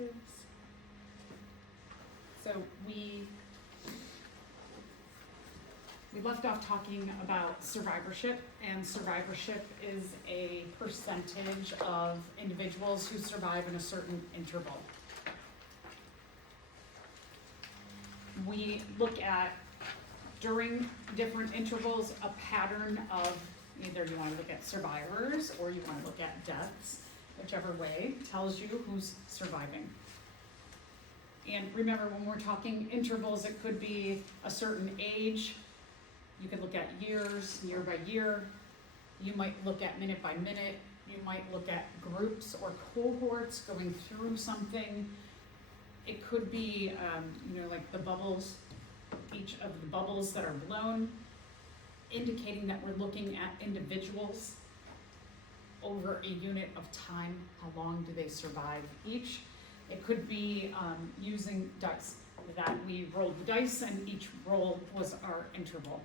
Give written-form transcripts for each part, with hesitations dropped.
invasives. So we left off talking about survivorship, and survivorship is a percentage of individuals who survive in a certain interval. We look at, during different intervals, a pattern of either you want to look at survivors or you want to look at deaths, whichever way tells you who's surviving. And remember, when we're talking intervals, it could be a certain age. You could look at years, year by year. You might look at minute by minute. You might look at groups or cohorts going through something. It could be, like the bubbles, each of the bubbles that are blown, indicating that we're looking at individuals over a unit of time. How long do they survive each? It could be using dice, that we rolled the dice and each roll was our interval.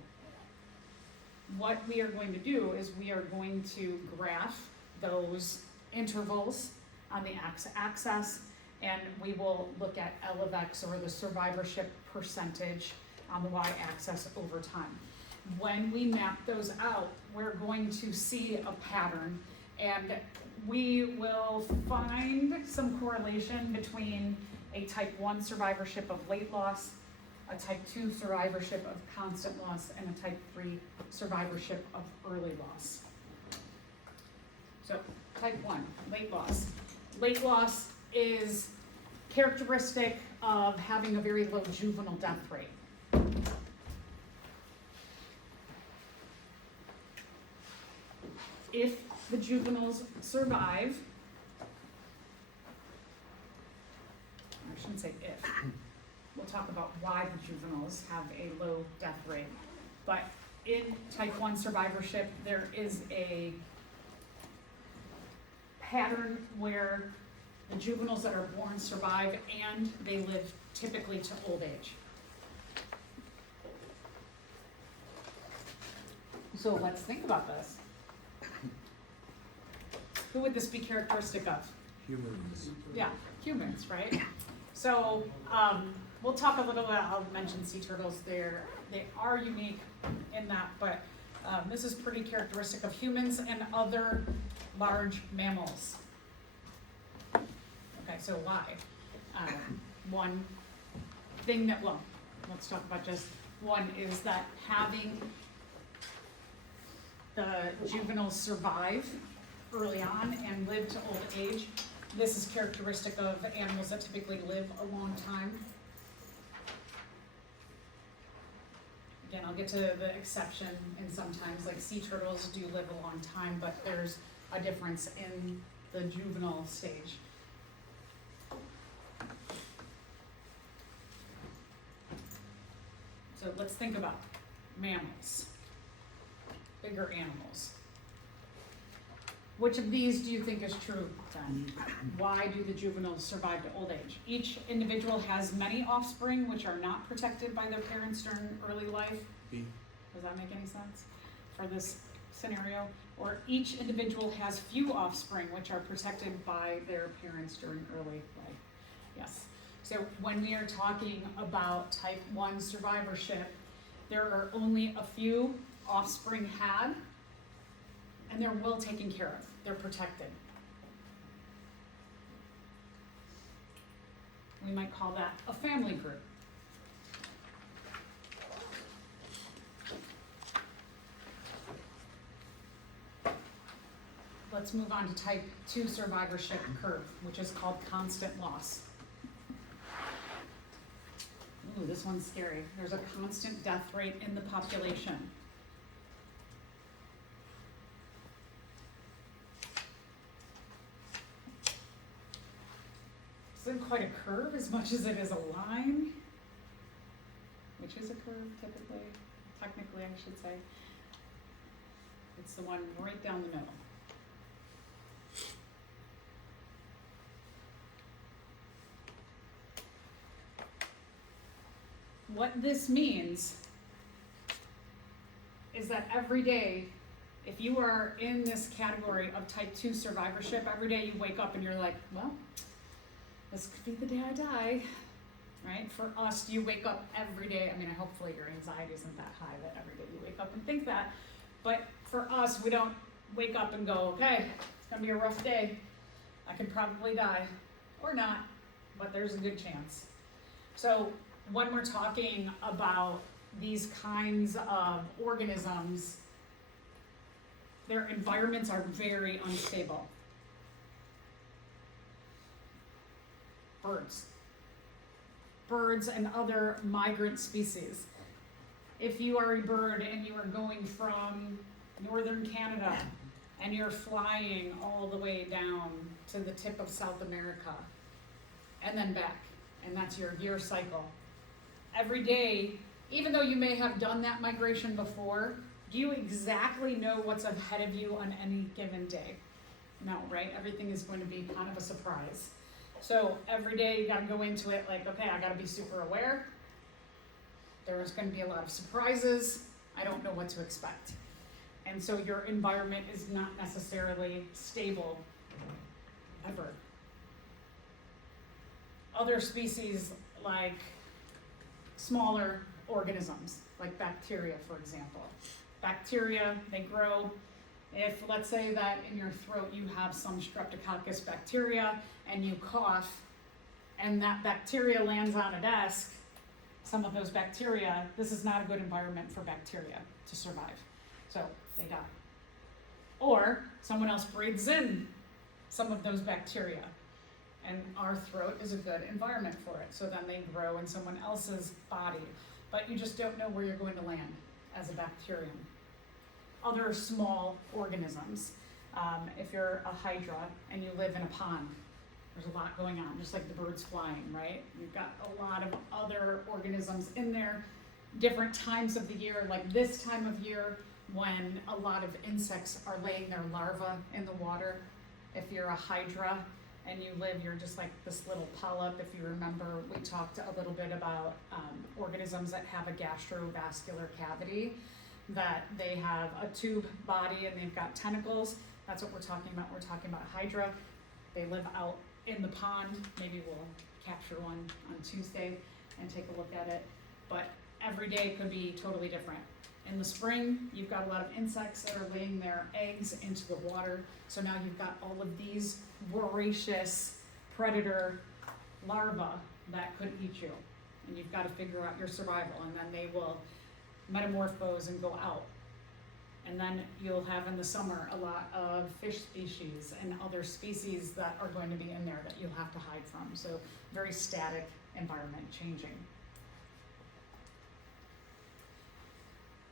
What we are going to do is we are going to graph those intervals on the x-axis, and we will look at L of X, or the survivorship percentage, on the y-axis over time. When we map those out, we're going to see a pattern, and we will find some correlation between a type 1 survivorship of late loss, a type 2 survivorship of constant loss, and a type 3 survivorship of early loss. So type 1, late loss. Late loss is characteristic of having a very low juvenile death rate. If the juveniles survive, I shouldn't say if, we'll talk about why the juveniles have a low death rate. But in type 1 survivorship, there is a pattern where the juveniles that are born survive and they live typically to old age. So let's think about this. Who would this be characteristic of? Humans. Yeah, humans, right? So we'll talk a little bit, I'll mention sea turtles there. They are unique in that, but this is pretty characteristic of humans and other large mammals. Okay, so why? One thing that, well, let's talk about just one, is that having the juveniles survive early on and live to old age. This is characteristic of animals that typically live a long time. Again, I'll get to the exception, and sometimes like sea turtles do live a long time, but there's a difference in the juvenile stage. So let's think about mammals, bigger animals. Which of these do you think is true then? Why do the juveniles survive to old age? Each individual has many offspring which are not protected by their parents during early life. B. Does that make any sense for this scenario? Or each individual has few offspring which are protected by their parents during early life. Yes. So when we are talking about type 1 survivorship, there are only a few offspring had, and they're well taken care of. They're protected. We might call that a family group. Let's move on to type 2 survivorship curve, which is called constant loss. Ooh, this one's scary. There's a constant death rate in the population. This isn't quite a curve as much as it is a line, which is a curve typically, technically I should say. It's the one right down the middle. What this means is that every day, if you are in this category of type 2 survivorship, every day you wake up and you're like, well, this could be the day I die, right? For us, you wake up every day. I mean, hopefully your anxiety isn't that high that every day you wake up and think that. But for us, we don't wake up and go, okay, it's gonna be a rough day. I could probably die, or not, but there's a good chance. So when we're talking about these kinds of organisms, their environments are very unstable. Birds and other migrant species. If you are a bird and you are going from northern Canada and you're flying all the way down to the tip of South America and then back, and that's your year cycle. Every day, even though you may have done that migration before, do you exactly know what's ahead of you on any given day? No, right? Everything is going to be kind of a surprise. So every day you gotta go into it like, okay, I gotta be super aware. There's gonna be a lot of surprises. I don't know what to expect. And so your environment is not necessarily stable ever. Other species like smaller organisms, like bacteria, for example. Bacteria, they grow. If, let's say that in your throat you have some streptococcus bacteria and you cough and that bacteria lands on a desk, some of those bacteria, this is not a good environment for bacteria to survive. So they die. Or someone else breathes in some of those bacteria and our throat is a good environment for it. So then they grow in someone else's body, but you just don't know where you're going to land as a bacterium. Other small organisms, if you're a hydra and you live in a pond, there's a lot going on, just like the birds flying, right? You've got a lot of other organisms in there, different times of the year, like this time of year when a lot of insects are laying their larvae in the water. If you're a hydra and you live, you're just like this little polyp. If you remember, we talked a little bit about organisms that have a gastrovascular cavity, that they have a tube body and they've got tentacles. That's what we're talking about. We're talking about hydra. They live out in the pond. Maybe we'll capture one on Tuesday and take a look at it. But every day could be totally different. In the spring, you've got a lot of insects that are laying their eggs into the water. So now you've got all of these voracious predator larvae that could eat you. And you've got to figure out your survival, and then they will metamorphose and go out. And then you'll have in the summer a lot of fish species and other species that are going to be in there that you'll have to hide from. So very static environment changing.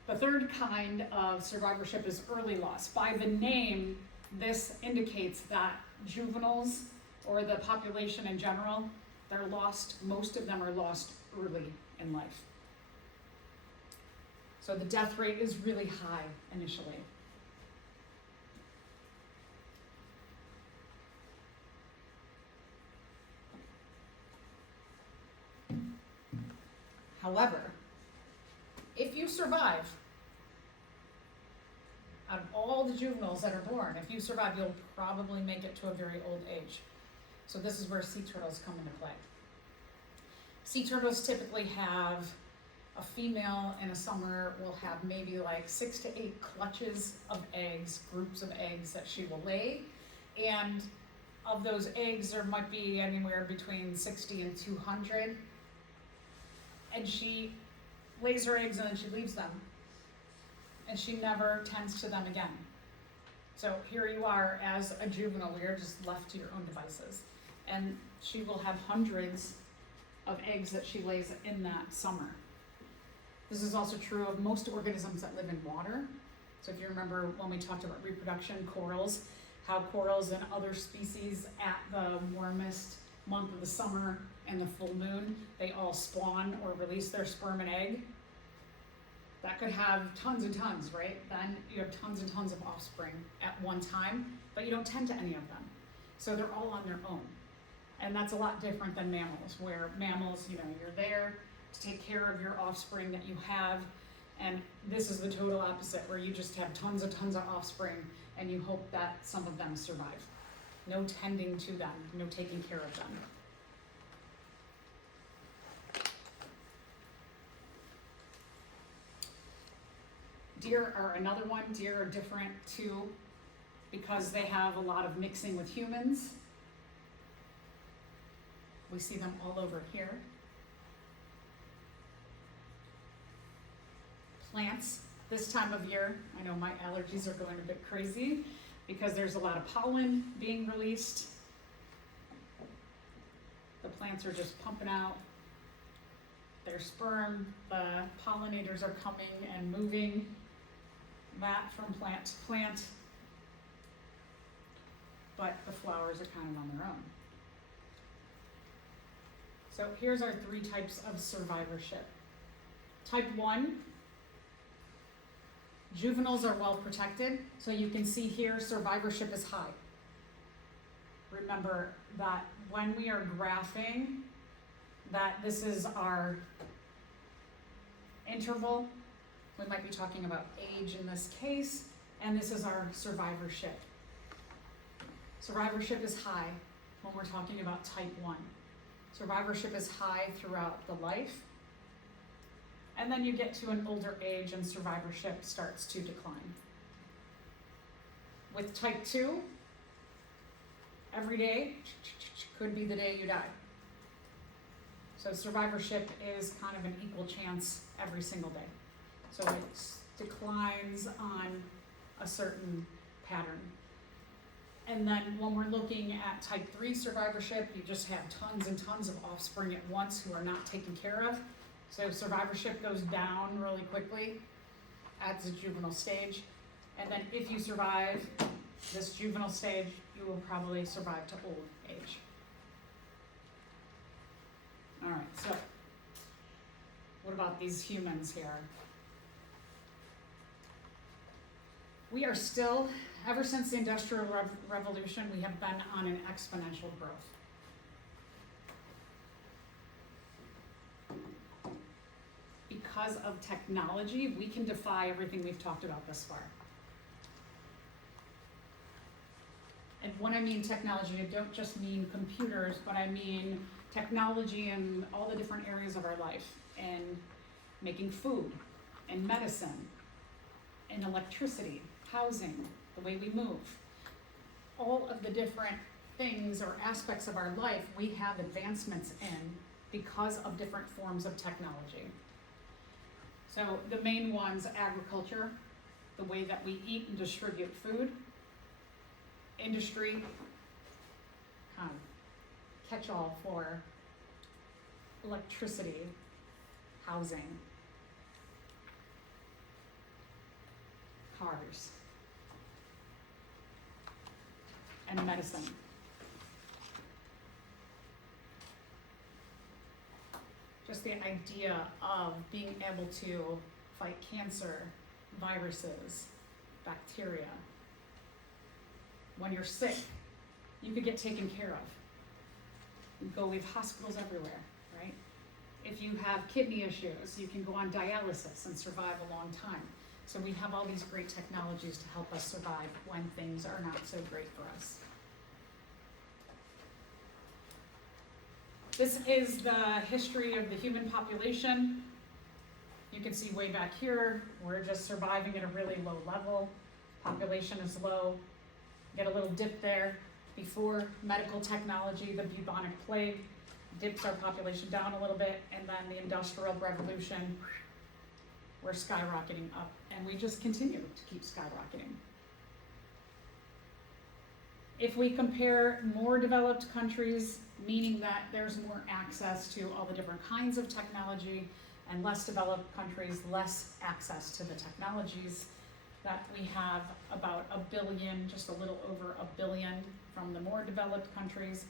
The third kind of survivorship is early loss. By the name, this indicates that juveniles or the population in general, they're lost, most of them are lost early in life. So the death rate is really high initially. However, if you survive, out of all the juveniles that are born, if you survive, you'll probably make it to a very old age. So this is where sea turtles come into play. Sea turtles typically have a female in a summer will have maybe like 6 to 8 clutches of eggs, groups of eggs that she will lay. And of those eggs, there might be anywhere between 60 and 200. And she lays her eggs and then she leaves them. And she never tends to them again. So here you are as a juvenile, you're just left to your own devices. And she will have hundreds of eggs that she lays in that summer. This is also true of most organisms that live in water. So if you remember when we talked about reproduction, corals, how corals and other species at the warmest month of the summer and the full moon, they all spawn or release their sperm and egg. That could have tons and tons, right? Then you have tons and tons of offspring at one time, but you don't tend to any of them. So they're all on their own. And that's a lot different than mammals, where mammals, you're there to take care of your offspring that you have, and this is the total opposite, where you just have tons and tons of offspring and you hope that some of them survive. No tending to them, no taking care of them. Deer are another one. Deer are different too because they have a lot of mixing with humans. We see them all over here. Plants, this time of year, I know my allergies are going a bit crazy because there's a lot of pollen being released. The plants are just pumping out their sperm. The pollinators are coming and moving that from plant to plant. But the flowers are kind of on their own. So here's our 3 types of survivorship. Type 1, juveniles are well protected. So you can see here survivorship is high. Remember that when we are graphing, that this is our interval. We might be talking about age in this case, and this is our survivorship. Survivorship is high when we're talking about type 1. Survivorship is high throughout the life. And then you get to an older age and survivorship starts to decline. With type 2, every day could be the day you die. So survivorship is kind of an equal chance every single day. So it declines on a certain pattern. And then when we're looking at type 3 survivorship, you just have tons and tons of offspring at once who are not taken care of. So survivorship goes down really quickly at the juvenile stage. And then if you survive this juvenile stage, you will probably survive to old age. All right, so what about these humans here? We are still, ever since the Industrial Revolution, we have been on an exponential growth. Because of technology, we can defy everything we've talked about thus far. And when I mean technology, I don't just mean computers, but I mean technology in all the different areas of our life, in making food, in medicine, in electricity, housing, the way we move. All of the different things or aspects of our life we have advancements in because of different forms of technology. So the main ones, agriculture, the way that we eat and distribute food, industry, kind of catch-all for electricity, housing, cars, and medicine. Just the idea of being able to fight cancer, viruses, bacteria. When you're sick, you could get taken care of. We have hospitals everywhere, right? If you have kidney issues, you can go on dialysis and survive a long time. So we have all these great technologies to help us survive when things are not so great for us. This is the history of the human population. You can see way back here, we're just surviving at a really low level. Population is low. Get a little dip there. Before medical technology, the bubonic plague dips our population down a little bit, and then the Industrial Revolution, we're skyrocketing up, and we just continue to keep skyrocketing. If we compare more developed countries, meaning that there's more access to all the different kinds of technology, and less developed countries, less access to the technologies, that we have about 1 billion, just a little over 1 billion from the more developed countries,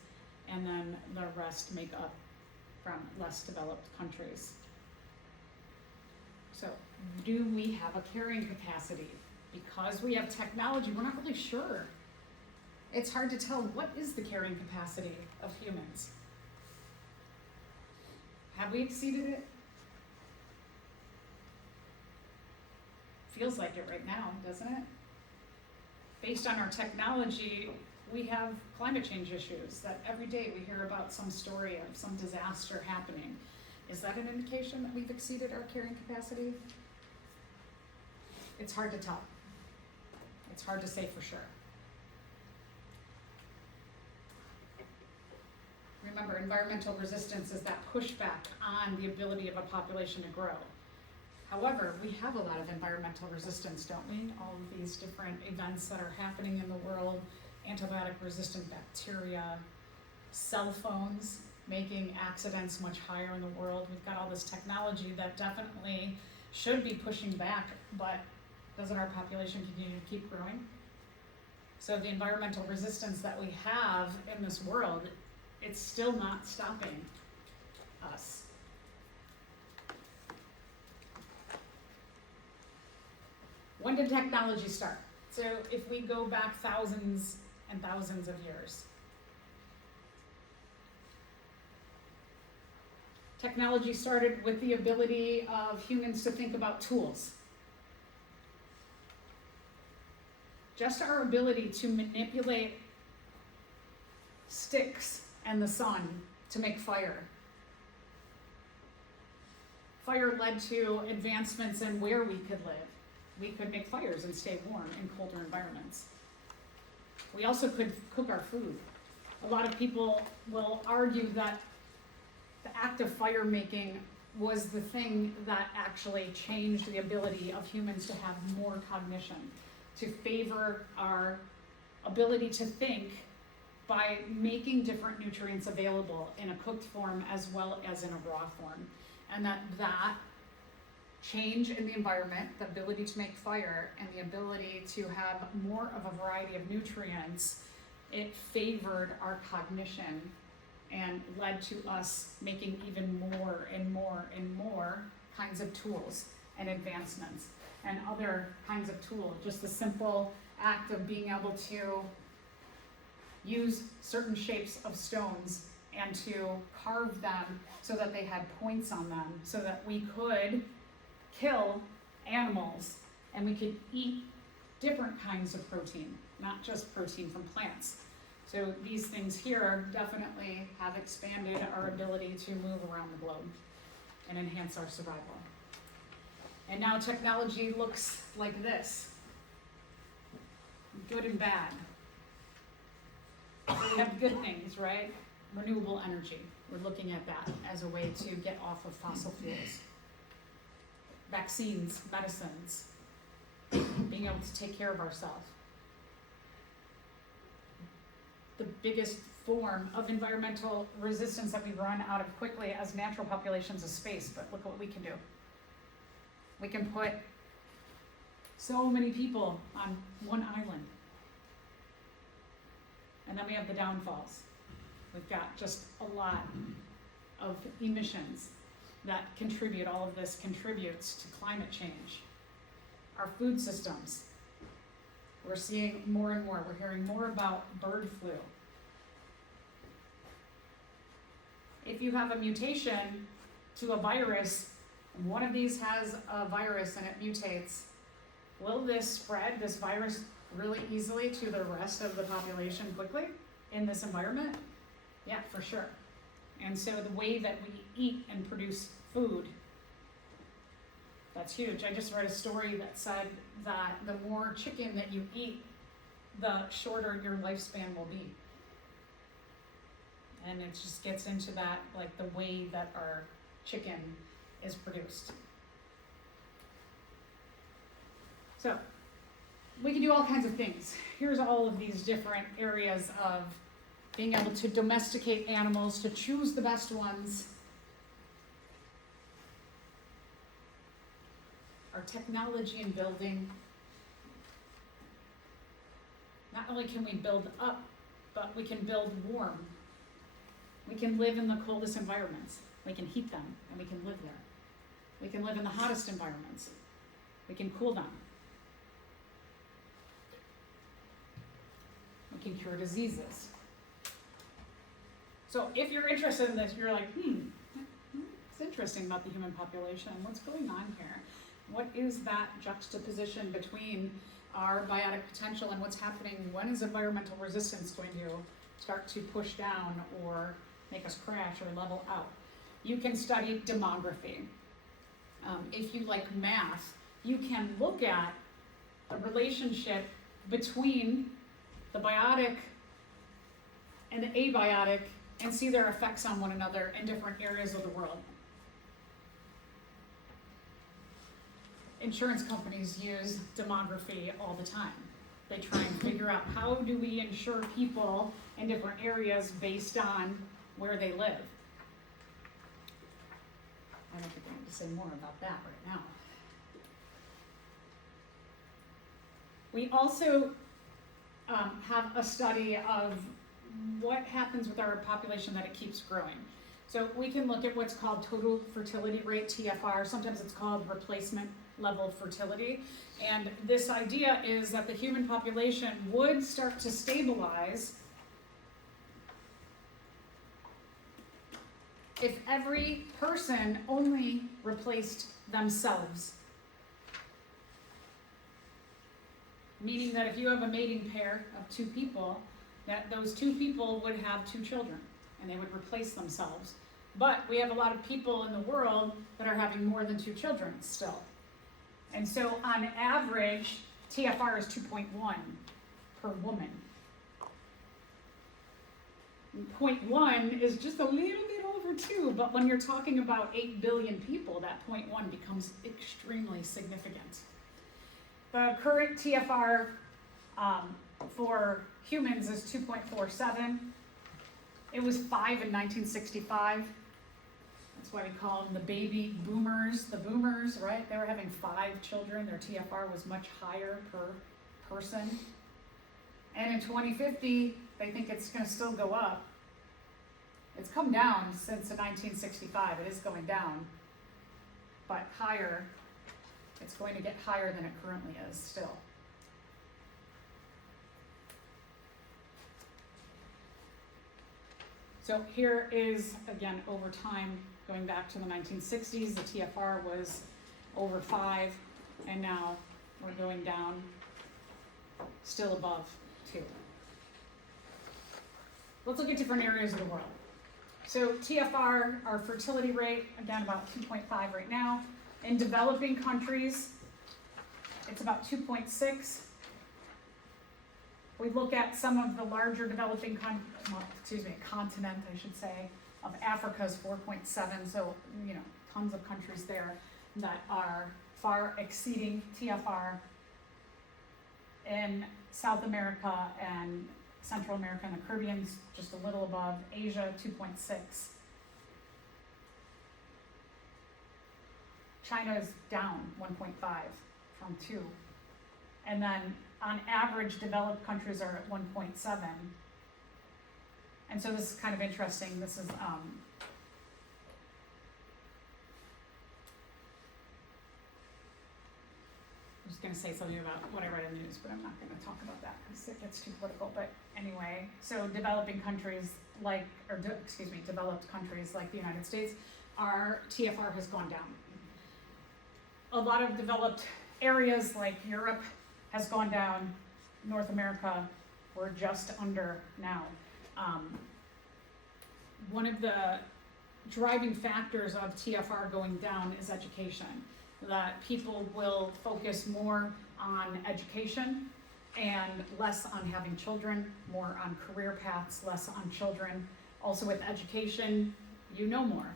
and then the rest make up from less developed countries. So, do we have a carrying capacity? Because we have technology, we're not really sure. It's hard to tell what is the carrying capacity of humans. Have we exceeded it? Feels like it right now, doesn't it? Based on our technology, we have climate change issues that every day we hear about some story of some disaster happening. Is that an indication that we've exceeded our carrying capacity? It's hard to tell. It's hard to say for sure. Remember, environmental resistance is that pushback on the ability of a population to grow. However, we have a lot of environmental resistance, don't we? All of these different events that are happening in the world, antibiotic-resistant bacteria, cell phones making accidents much higher in the world. We've got all this technology that definitely should be pushing back, but doesn't our population continue to keep growing? So the environmental resistance that we have in this world, it's still not stopping us. When did technology start? So if we go back thousands and thousands of years, technology started with the ability of humans to think about tools. Just our ability to manipulate sticks and the sun to make fire. Fire led to advancements in where we could live. We could make fires and stay warm in colder environments. We also could cook our food. A lot of people will argue that the act of fire making was the thing that actually changed the ability of humans to have more cognition, to favor our ability to think by making different nutrients available in a cooked form as well as in a raw form. And that change in the environment, the ability to make fire, and the ability to have more of a variety of nutrients, it favored our cognition and led to us making even more and more and more kinds of tools and advancements and other kinds of tools. Just the simple act of being able to use certain shapes of stones and to carve them so that they had points on them, so that we could kill animals and we could eat different kinds of protein, not just protein from plants. So these things here definitely have expanded our ability to move around the globe and enhance our survival. And now technology looks like this, good and bad. So we have good things, right? Renewable energy. We're looking at that as a way to get off of fossil fuels. Vaccines, medicines, being able to take care of ourselves. The biggest form of environmental resistance that we run out of quickly as natural populations is space, but look at what we can do. We can put so many people on one island. And then we have the downfalls. We've got just a lot of emissions that contribute, all of this contributes to climate change. Our food systems, we're seeing more and more, we're hearing more about bird flu. If you have a mutation to a virus, and one of these has a virus and it mutates, will this spread, this virus, really easily to the rest of the population quickly in this environment? Yeah, for sure. And so the way that we eat and produce food, that's huge. I just read a story that said that the more chicken that you eat, the shorter your lifespan will be. And it just gets into that, like the way that our chicken is produced. So, we can do all kinds of things. Here's all of these different areas of being able to domesticate animals, to choose the best ones. Our technology in building. Not only can we build up, but we can build warm. We can live in the coldest environments. We can heat them, and we can live there. We can live in the hottest environments. We can cool them. We can cure diseases. So if you're interested in this, you're like, it's interesting about the human population. What's going on here? What is that juxtaposition between our biotic potential and what's happening? When is environmental resistance going to start to push down or make us crash or level out? You can study demography. If you like math, you can look at the relationship between the biotic and the abiotic and see their effects on one another in different areas of the world. Insurance companies use demography all the time. They try and figure out how do we insure people in different areas based on where they live. I don't think I need to say more about that right now. We also have a study of what happens with our population that it keeps growing. So we can look at what's called total fertility rate, TFR. Sometimes it's called replacement level fertility. And this idea is that the human population would start to stabilize if every person only replaced themselves. Meaning that if you have a mating pair of two people, that those two people would have two children and they would replace themselves. But we have a lot of people in the world that are having more than two children still. And so on average, TFR is 2.1 per woman. And 0.1 is just a little bit over 2, but when you're talking about 8 billion people, that 0.1 becomes extremely significant. The current TFR for humans is 2.47. It was 5 in 1965. That's why we call them the baby boomers. The boomers, right? They were having 5 children. Their TFR was much higher per person. And in 2050, they think it's going to still go up. It's come down since 1965. It is going down, but higher. It's going to get higher than it currently is still. So here is, again, over time, going back to the 1960s, the TFR was over 5, and now we're going down, still above 2. Let's look at different areas of the world. So TFR, our fertility rate, again, about 2.5 right now. In developing countries, it's about 2.6. We look at some of the larger developing continent, I should say, of Africa's 4.7, so, tons of countries there that are far exceeding TFR. In South America and Central America and the Caribbean's just a little above. Asia, 2.6. China is down 1.5 from 2. And then on average, developed countries are at 1.7. And so this is kind of interesting. This is I was going to say something about what I read in the news, but I'm not going to talk about that because it gets too political. But anyway, so developing countries developed countries like the United States, our TFR has gone down. A lot of developed areas like Europe has gone down. North America, we're just under now. One of the driving factors of TFR going down is education. That people will focus more on education and less on having children, more on career paths, less on children. Also with education, you know more.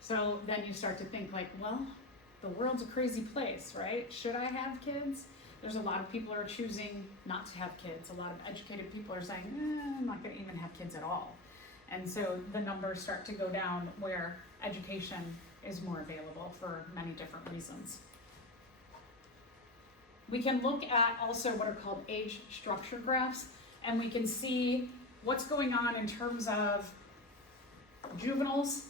So then you start to think like, well, the world's a crazy place, right? Should I have kids? There's a lot of people who are choosing not to have kids. A lot of educated people are saying, I'm not gonna even have kids at all. And so the numbers start to go down where education is more available for many different reasons. We can look at also what are called age structure graphs, and we can see what's going on in terms of juveniles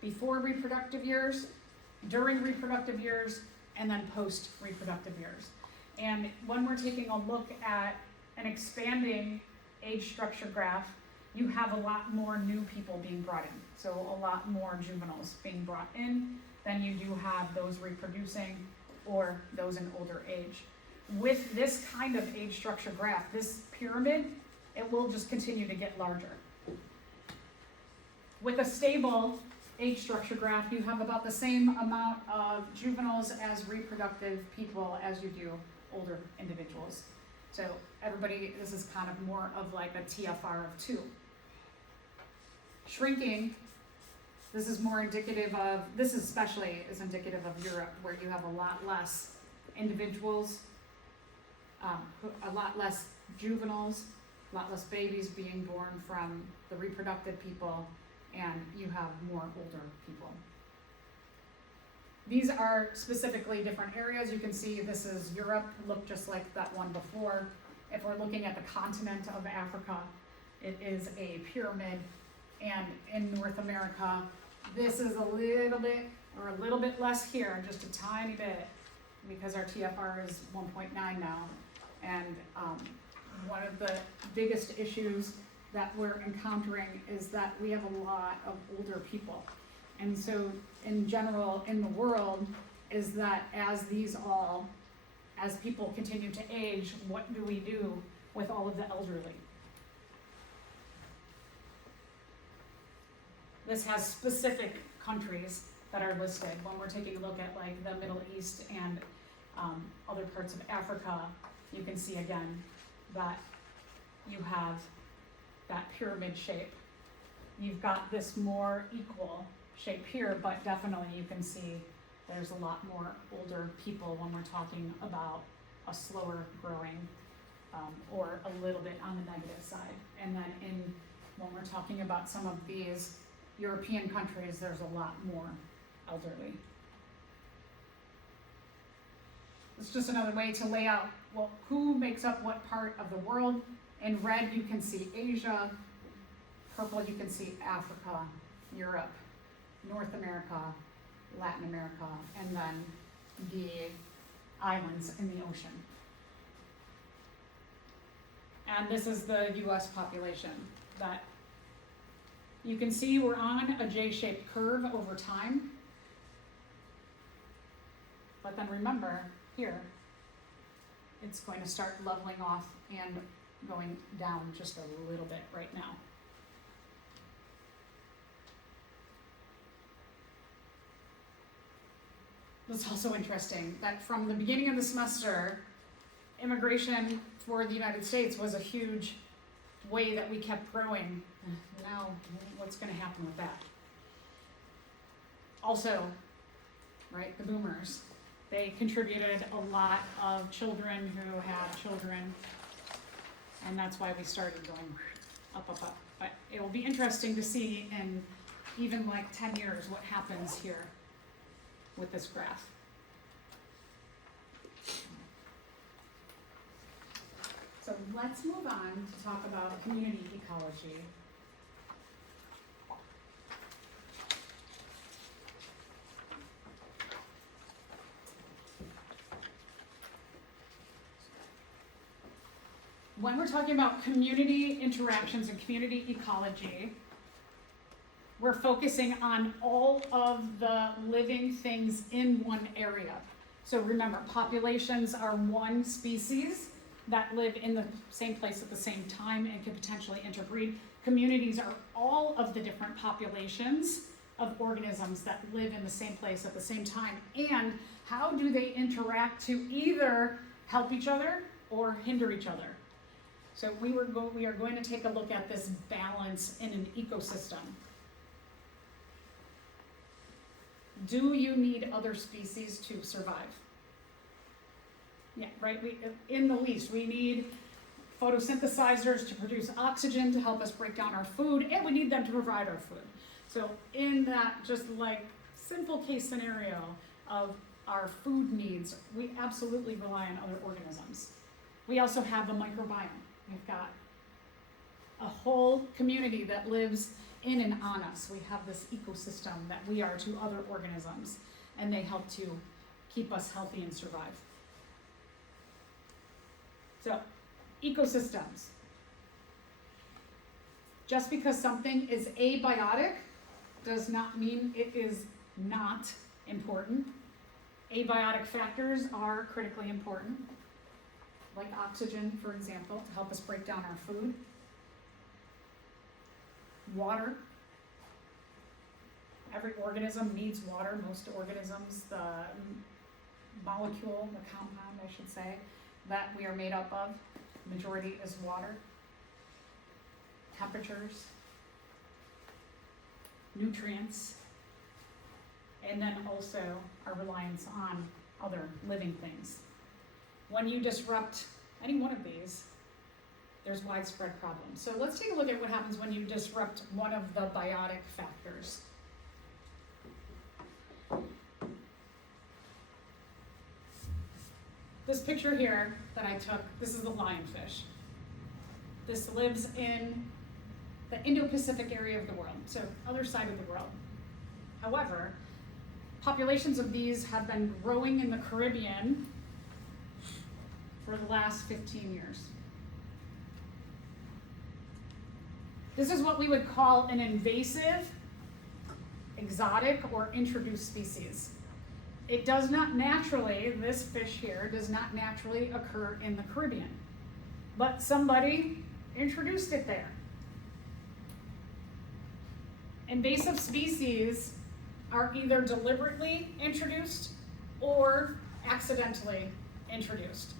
before reproductive years, during reproductive years, and then post-reproductive years. And when we're taking a look at an expanding age structure graph, you have a lot more new people being brought in. So a lot more juveniles being brought in than you do have those reproducing or those in older age. With this kind of age structure graph, this pyramid, it will just continue to get larger. With a stable age structure graph, you have about the same amount of juveniles as reproductive people as you do older individuals. So everybody, this is kind of more of like a TFR of 2. Shrinking, this is more indicative of, this especially is indicative of Europe, where you have a lot less individuals, a lot less juveniles, a lot less babies being born from the reproductive people, and you have more older people. These are specifically different areas. You can see this is Europe, looked just like that one before. If we're looking at the continent of Africa, it is a pyramid. And in North America, this is a little bit less here, just a tiny bit, because our TFR is 1.9 now. And one of the biggest issues that we're encountering is that we have a lot of older people. And so in general in the world is that as people continue to age, what do we do with all of the elderly? This has specific countries that are listed. When we're taking a look at like the Middle East and other parts of Africa, you can see again that you have that pyramid shape. You've got this more equal shape here, but definitely you can see there's a lot more older people when we're talking about a slower growing or a little bit on the negative side. And then when we're talking about some of these European countries, there's a lot more elderly. It's just another way to lay out, well, who makes up what part of the world. In red, you can see Asia. Purple, you can see Africa, Europe, North America, Latin America, and then the islands in the ocean. And this is the US population that you can see we're on a J-shaped curve over time. But then remember, here, it's going to start leveling off and going down just a little bit right now. It's also interesting that from the beginning of the semester, immigration for the United States was a huge way that we kept growing. Now, what's going to happen with that? Also, right, the boomers, they contributed a lot of children who had children, and that's why we started going up, up, up. But it will be interesting to see in even like 10 years what happens here with this graph. So let's move on to talk about community ecology. When we're talking about community interactions and community ecology, we're focusing on all of the living things in one area. So remember, populations are one species that live in the same place at the same time and can potentially interbreed. Communities are all of the different populations of organisms that live in the same place at the same time. And how do they interact to either help each other or hinder each other? So we are going to take a look at this balance in an ecosystem. Do you need other species to survive? Yeah, right, in the least, we need photosynthesizers to produce oxygen to help us break down our food, and we need them to provide our food. So in that just like simple case scenario of our food needs, we absolutely rely on other organisms. We also have a microbiome. We've got a whole community that lives in and on us. We have this ecosystem that we are to other organisms, and they help to keep us healthy and survive. So, ecosystems. Just because something is abiotic does not mean it is not important. Abiotic factors are critically important, like oxygen, for example, to help us break down our food. Water. Every organism needs water. Most organisms, the molecule, the compound, I should say, that we are made up of. The majority is water, temperatures, nutrients, and then also our reliance on other living things. When you disrupt any one of these, there's widespread problems. So let's take a look at what happens when you disrupt one of the biotic factors. This picture here that I took, this is the lionfish. This lives in the Indo-Pacific area of the world, so other side of the world. However, populations of these have been growing in the Caribbean for the last 15 years. This is what we would call an invasive, exotic, or introduced species. It does not naturally, this fish here, does not naturally occur in the Caribbean, but somebody introduced it there. Invasive species are either deliberately introduced or accidentally introduced.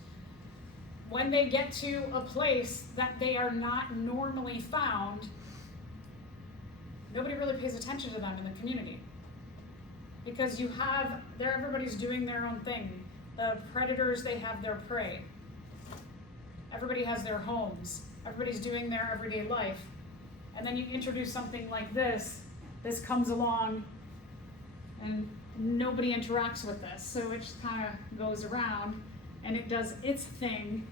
When they get to a place that they are not normally found, nobody really pays attention to them in the community. Because everybody's doing their own thing. The predators, they have their prey. Everybody has their homes. Everybody's doing their everyday life. And then you introduce something like this comes along and nobody interacts with this. So it just kind of goes around and it does its thing,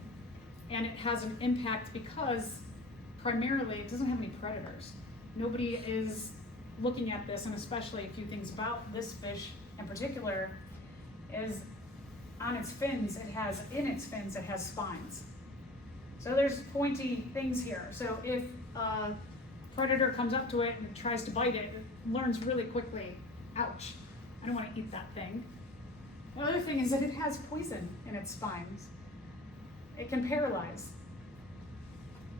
and it has an impact because primarily it doesn't have any predators. Nobody is looking at this, and especially a few things about this fish in particular is on its fins, in its fins it has spines. So there's pointy things here. So if a predator comes up to it and tries to bite it, it learns really quickly, ouch, I don't want to eat that thing. The other thing is that it has poison in its spines. It can paralyze.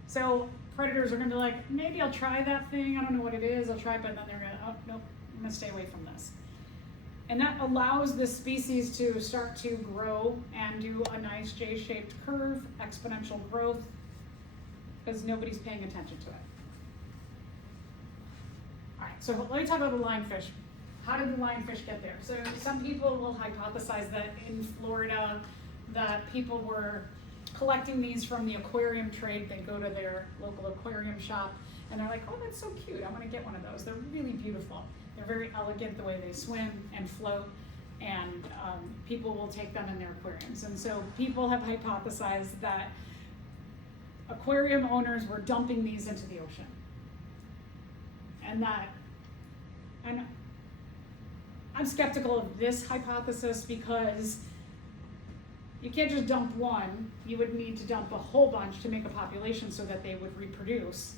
So predators are going to be like, maybe I'll try that thing, I don't know what it is, I'll try it, but then they're going to, oh, nope, I'm going to stay away from this. And that allows this species to start to grow and do a nice J-shaped curve, exponential growth, because nobody's paying attention to it. All right, so let me talk about the lionfish. How did the lionfish get there? So some people will hypothesize that in Florida, that people were collecting these from the aquarium trade. They go to their local aquarium shop and they're like, oh, that's so cute, I'm gonna get one of those. They're really beautiful. They're very elegant the way they swim and float, and people will take them in their aquariums. And so people have hypothesized that aquarium owners were dumping these into the ocean. And I'm skeptical of this hypothesis because you can't just dump one. You would need to dump a whole bunch to make a population so that they would reproduce.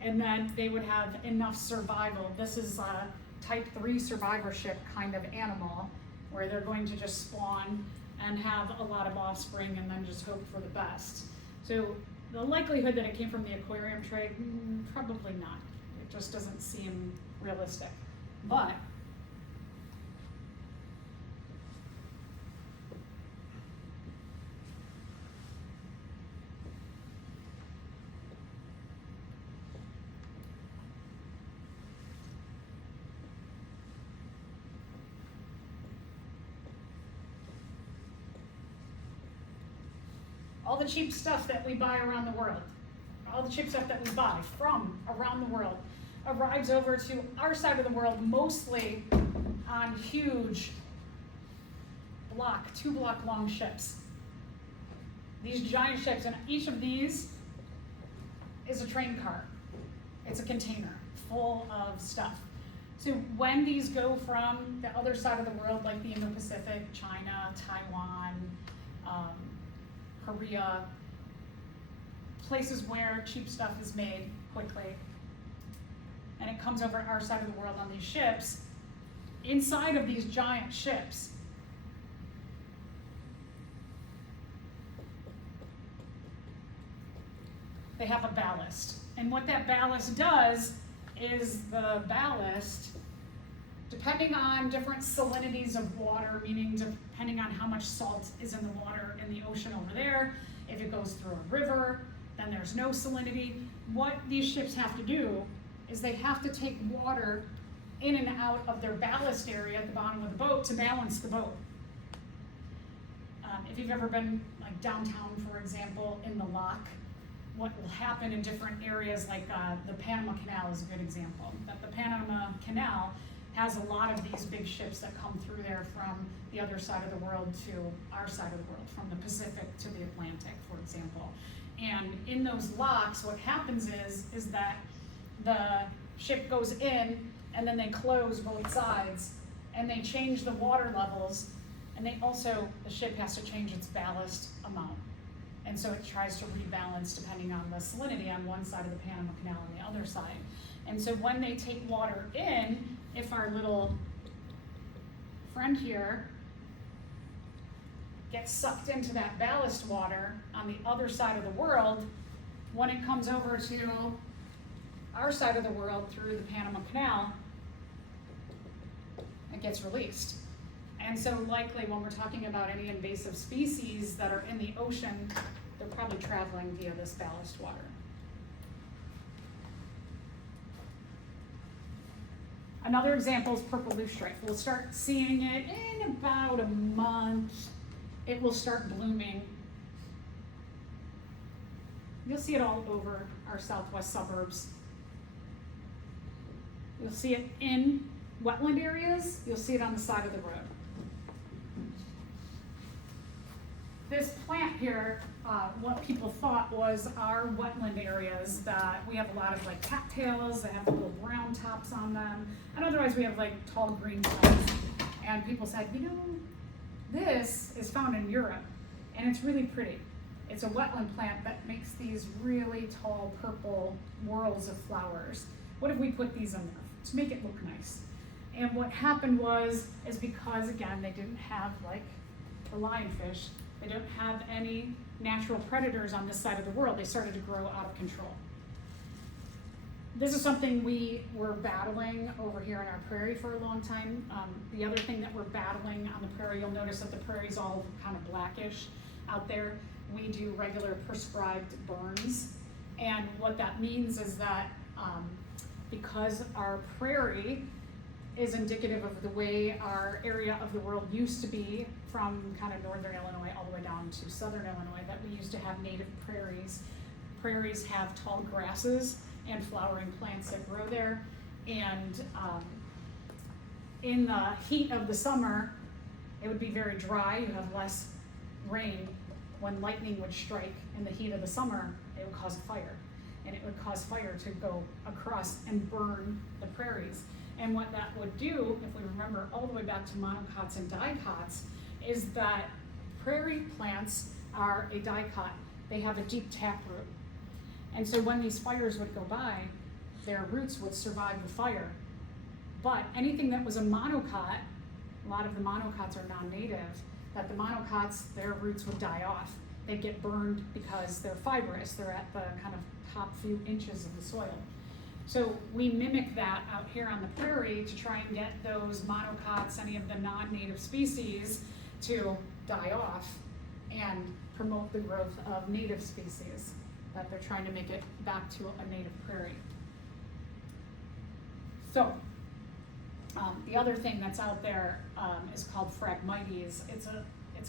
And then they would have enough survival. This is a type 3 survivorship kind of animal where they're going to just spawn and have a lot of offspring and then just hope for the best. So the likelihood that it came from the aquarium trade, probably not. It just doesn't seem realistic. But all the cheap stuff that we buy around the world, all the cheap stuff that we buy from around the world arrives over to our side of the world mostly on huge 2-block long ships. These giant ships, and each of these is a train car. It's a container full of stuff. So when these go from the other side of the world, like the Indo-Pacific, China, Taiwan, Korea, places where cheap stuff is made quickly, and it comes over our side of the world on these ships, inside of these giant ships, they have a ballast. And what that ballast does is the ballast, depending on different salinities of water, meaning depending on how much salt is in the water in the ocean over there, if it goes through a river, then there's no salinity. What these ships have to do is they have to take water in and out of their ballast area at the bottom of the boat to balance the boat. If you've ever been like downtown, for example, in the lock, what will happen in different areas like the Panama Canal is a good example. That the Panama Canal has a lot of these big ships that come through there from the other side of the world to our side of the world, from the Pacific to the Atlantic, for example. And in those locks, what happens is that the ship goes in and then they close both sides and they change the water levels, and the ship has to change its ballast amount. And so it tries to rebalance depending on the salinity on one side of the Panama Canal and the other side. And so when they take water in, if our little friend here gets sucked into that ballast water on the other side of the world, when it comes over to our side of the world through the Panama Canal, it gets released. And so likely when we're talking about any invasive species that are in the ocean, they're probably traveling via this ballast water. Another example is purple loosestrife. We'll start seeing it in about a month. It will start blooming. You'll see it all over our southwest suburbs. You'll see it in wetland areas. You'll see it on the side of the road. This plant here, what people thought was our wetland areas, that we have a lot of like cattails that have little brown tops on them, and otherwise we have like tall green plants. And people said, you know, this is found in Europe, and it's really pretty. It's a wetland plant that makes these really tall purple whorls of flowers. What if we put these in there to make it look nice? And what happened is because, again, they didn't have like the lionfish, they don't have any natural predators on this side of the world, they started to grow out of control. This is something we were battling over here in our prairie for a long time. The other thing that we're battling on the prairie, you'll notice that the prairie's all kind of blackish out there. We do regular prescribed burns. And what that means is that because our prairie is indicative of the way our area of the world used to be, from kind of northern Illinois all the way down to southern Illinois, that we used to have native prairies. Prairies have tall grasses and flowering plants that grow there. And in the heat of the summer, it would be very dry, you have less rain. When lightning would strike in the heat of the summer, it would cause a fire. And it would cause fire to go across and burn the prairies. And what that would do, if we remember all the way back to monocots and dicots, is that prairie plants are a dicot. They have a deep taproot. And so when these fires would go by, their roots would survive the fire. But anything that was a monocot, a lot of the monocots are non-native, that the monocots, their roots would die off. They'd get burned because they're fibrous. They're at the kind of top few inches of the soil. So we mimic that out here on the prairie to try and get those monocots, any of the non-native species, to die off and promote the growth of native species, that they're trying to make it back to a native prairie. So the other thing that's out there is called Phragmites. It's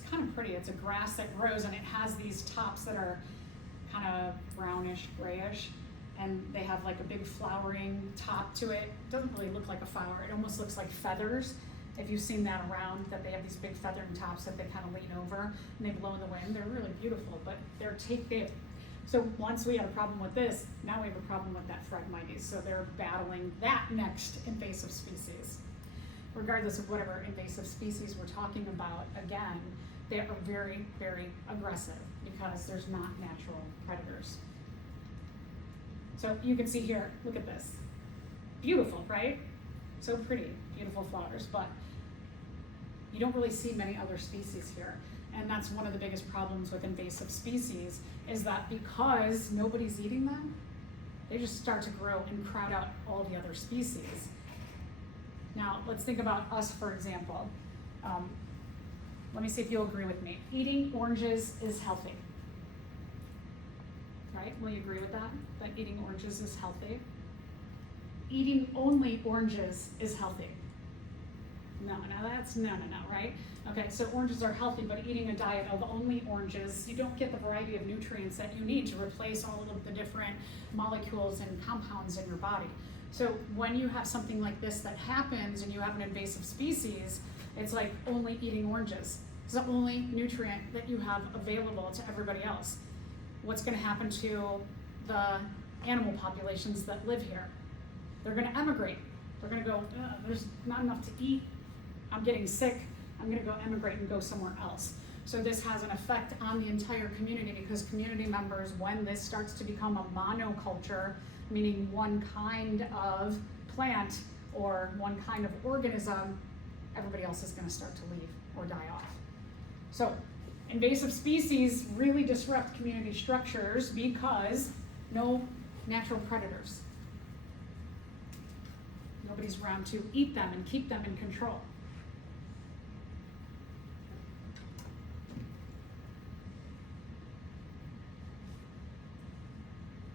kind of pretty. It's a grass that grows, and it has these tops that are kind of brownish, grayish, and they have like a big flowering top to it. It doesn't really look like a flower. It almost looks like feathers. If you've seen that around, that they have these big feathering tops that they kind of lean over and they blow in the wind. They're really beautiful, but they're big. So once we had a problem with this, now we have a problem with that Phragmites. So they're battling that next invasive species. Regardless of whatever invasive species we're talking about, again, they are very, very aggressive because there's not natural predators. So you can see here, look at this. Beautiful, right? So pretty, beautiful flowers, but you don't really see many other species here. And that's one of the biggest problems with invasive species, is that because nobody's eating them, they just start to grow and crowd out all the other species. Now, let's think about us, for example. Let me see if you'll agree with me. Eating oranges is healthy. Right? Will you agree with that? That eating oranges is healthy? Eating only oranges is healthy. No, right? Okay, so oranges are healthy, but eating a diet of only oranges, you don't get the variety of nutrients that you need to replace all of the different molecules and compounds in your body. So when you have something like this that happens and you have an invasive species, it's like only eating oranges. It's the only nutrient that you have available to everybody else. What's going to happen to the animal populations that live here? They're going to emigrate. They're going to go, there's not enough to eat. I'm getting sick. I'm going to go emigrate and go somewhere else. So this has an effect on the entire community, because community members, when this starts to become a monoculture, meaning one kind of plant or one kind of organism, everybody else is going to start to leave or die off. So invasive species really disrupt community structures because no natural predators. Nobody's around to eat them and keep them in control.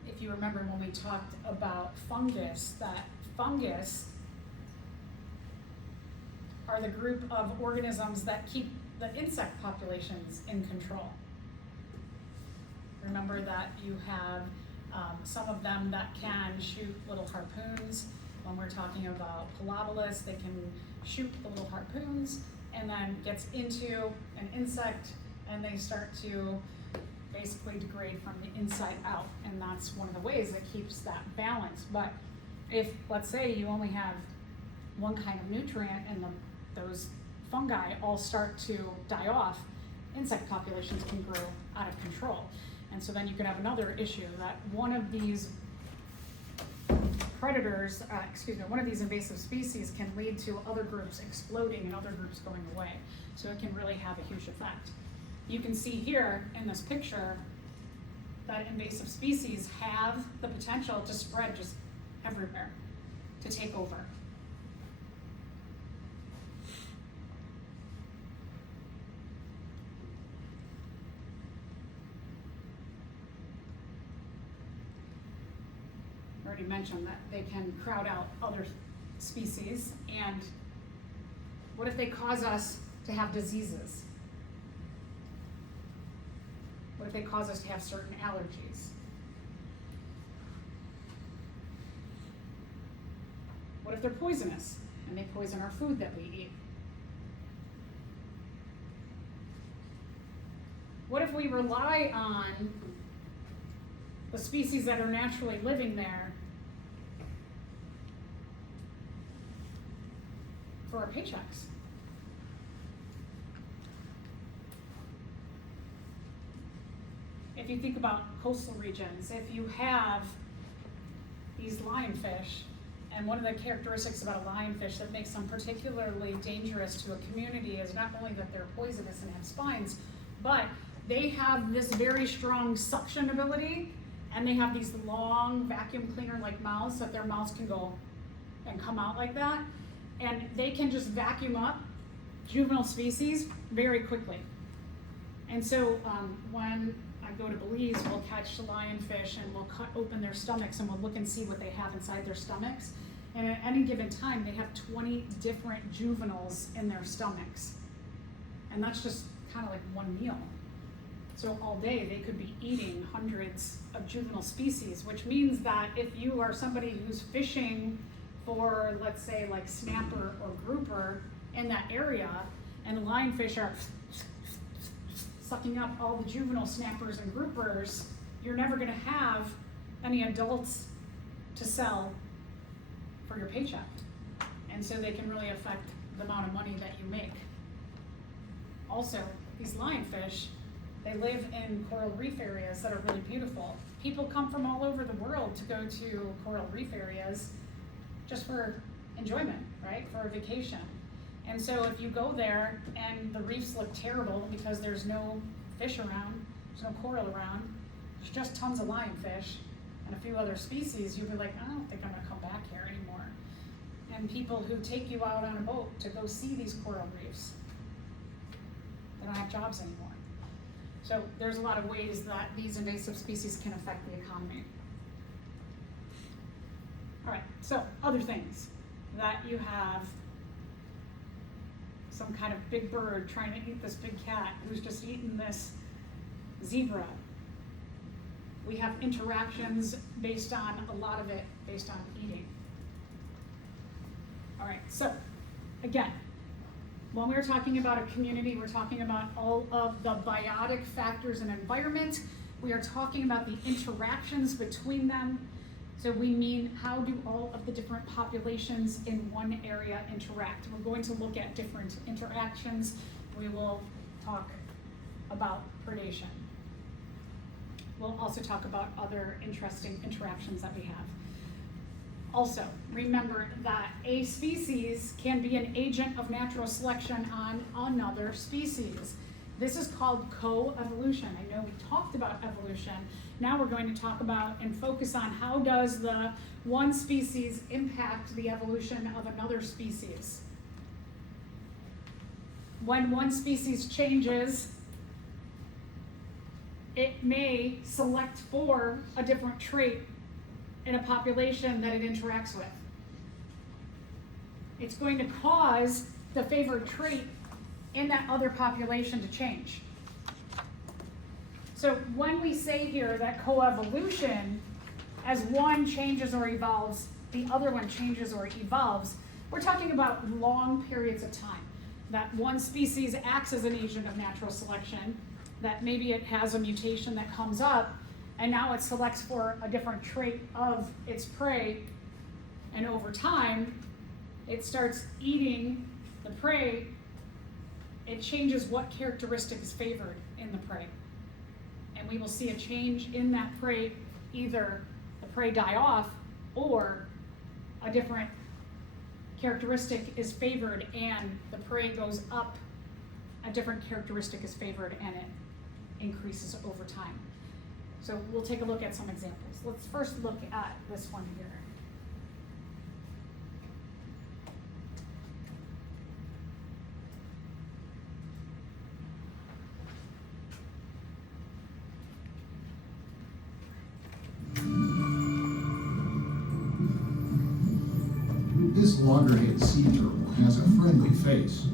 If you remember when we talked about fungus, that fungus are the group of organisms that keep the insect populations in control. Remember that you have some of them that can shoot little harpoons. When we're talking about Pilobolus, they can shoot the little harpoons and then gets into an insect and they start to basically degrade from the inside out. And that's one of the ways that keeps that balance. But if, let's say, you only have one kind of nutrient and those fungi all start to die off, insect populations can grow out of control. And so then you could have another issue that one of these predators, one of these invasive species can lead to other groups exploding and other groups going away. So it can really have a huge effect. You can see here in this picture that invasive species have the potential to spread just everywhere, to take over. I already mentioned that they can crowd out other species, and what if they cause us to have diseases? What if they cause us to have certain allergies? What if they're poisonous and they poison our food that we eat? What if we rely on the species that are naturally living there for our paychecks? If you think about coastal regions, if you have these lionfish, and one of the characteristics about a lionfish that makes them particularly dangerous to a community is not only that they're poisonous and have spines, but they have this very strong suction ability, and they have these long vacuum cleaner-like mouths that their mouths can go and come out like that, and they can just vacuum up juvenile species very quickly. And so when I go to Belize, we'll catch lionfish and we'll cut open their stomachs and we'll look and see what they have inside their stomachs. And at any given time, they have 20 different juveniles in their stomachs. And that's just kind of like one meal. So all day they could be eating hundreds of juvenile species, which means that if you are somebody who's fishing for, let's say, like snapper or grouper in that area, and the lionfish are sucking up all the juvenile snappers and groupers, you're never going to have any adults to sell for your paycheck. And so they can really affect the amount of money that you make. Also, these lionfish, they live in coral reef areas that are really beautiful. People come from all over the world to go to coral reef areas just for enjoyment, right? For a vacation. And so if you go there and the reefs look terrible because there's no fish around, there's no coral around, there's just tons of lionfish and a few other species, you'll be like, I don't think I'm gonna come back here anymore. and people who take you out on a boat to go see these coral reefs. They don't have jobs anymore. So there's a lot of ways that these invasive species can affect the economy. All right, so other things that you have some kind of big bird trying to eat this big cat who's just eaten this zebra. We have interactions based on, a lot of it based on eating. All right, so again, when we're talking about a community, we're talking about all of the biotic factors in environment. We are talking about the interactions between them. So we mean, how do all of the different populations in one area interact? We're going to look at different interactions. We will talk about predation. We'll also talk about other interesting interactions that we have. Also, remember that a species can be an agent of natural selection on another species. This is called co-evolution. I know we talked about evolution. Now we're going to talk about and focus on how does the one species impact the evolution of another species. When one species changes, it may select for a different trait in a population that it interacts with. It's going to cause the favored trait in that other population to change. So when we say here that coevolution, as one changes or evolves, the other one changes or evolves, we're talking about long periods of time. That one species acts as an agent of natural selection, that maybe it has a mutation that comes up, and now it selects for a different trait of its prey, and over time, it starts eating the prey. It changes what characteristic is favored in the prey. And we will see a change in that prey, either the prey die off or a different characteristic is favored and the prey goes up, a different characteristic is favored and it increases over time. So we'll take a look at some examples. Let's first look at this one here. This loggerhead sea turtle has a friendly face.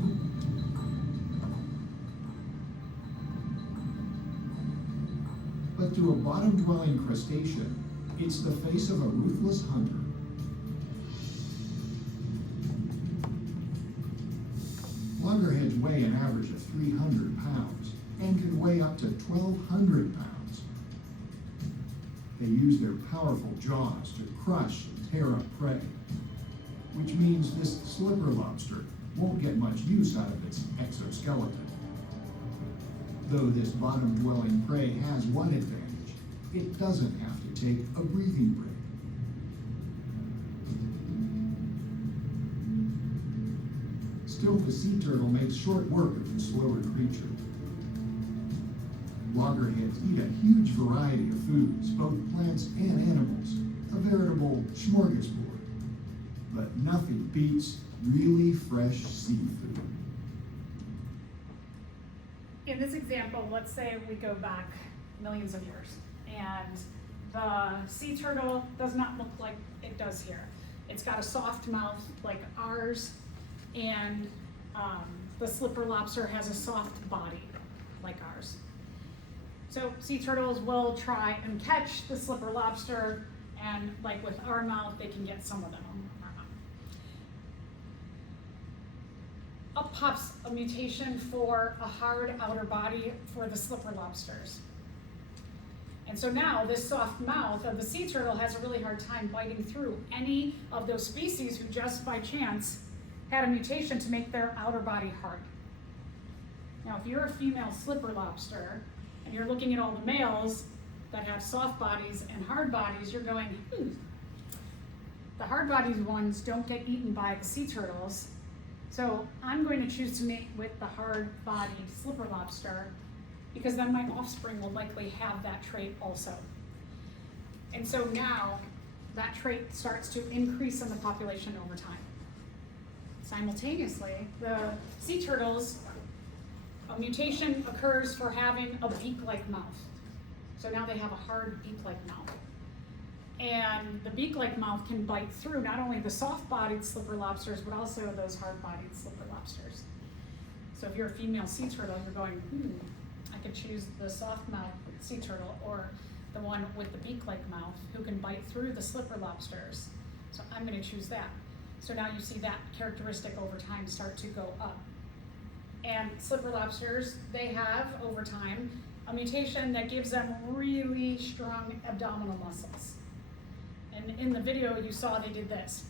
But to a bottom-dwelling crustacean, it's the face of a ruthless hunter. Loggerheads weigh an average of 300 pounds and can weigh up to 1,200 pounds. They use their powerful jaws to crush and tear up prey, which means this slipper lobster won't get much use out of its exoskeleton. Though this bottom-dwelling prey has one advantage, it doesn't have to take a breathing break. Still, the sea turtle makes short work of the slower creature. Loggerheads eat a huge variety of foods, both plants and animals, a veritable smorgasbord. But nothing beats really fresh seafood. In this example, let's say we go back millions of years, and the sea turtle does not look like it does here. It's got a soft mouth like ours, and the slipper lobster has a soft body like ours. So sea turtles will try and catch the slipper lobster, and like with our mouth, they can get some of them. Up pops a mutation for a hard outer body for the slipper lobsters. And so now this soft mouth of the sea turtle has a really hard time biting through any of those species who just by chance had a mutation to make their outer body hard. Now, if you're a female slipper lobster and you're looking at all the males that have soft bodies and hard bodies, you're going, the hard bodied ones don't get eaten by the sea turtles. So I'm going to choose to mate with the hard-bodied slipper lobster because then my offspring will likely have that trait also. And so now that trait starts to increase in the population over time. Simultaneously, the sea turtles, a mutation occurs for having a beak-like mouth. So now they have a hard beak-like mouth. And the beak-like mouth can bite through not only the soft-bodied slipper lobsters, but also those hard-bodied slipper lobsters. So if you're a female sea turtle, you're going, I could choose the soft-mouthed sea turtle or the one with the beak-like mouth who can bite through the slipper lobsters. So I'm going to choose that. So now you see that characteristic over time start to go up. And slipper lobsters, they have, over time, a mutation that gives them really strong abdominal muscles. And in the video you saw they did this.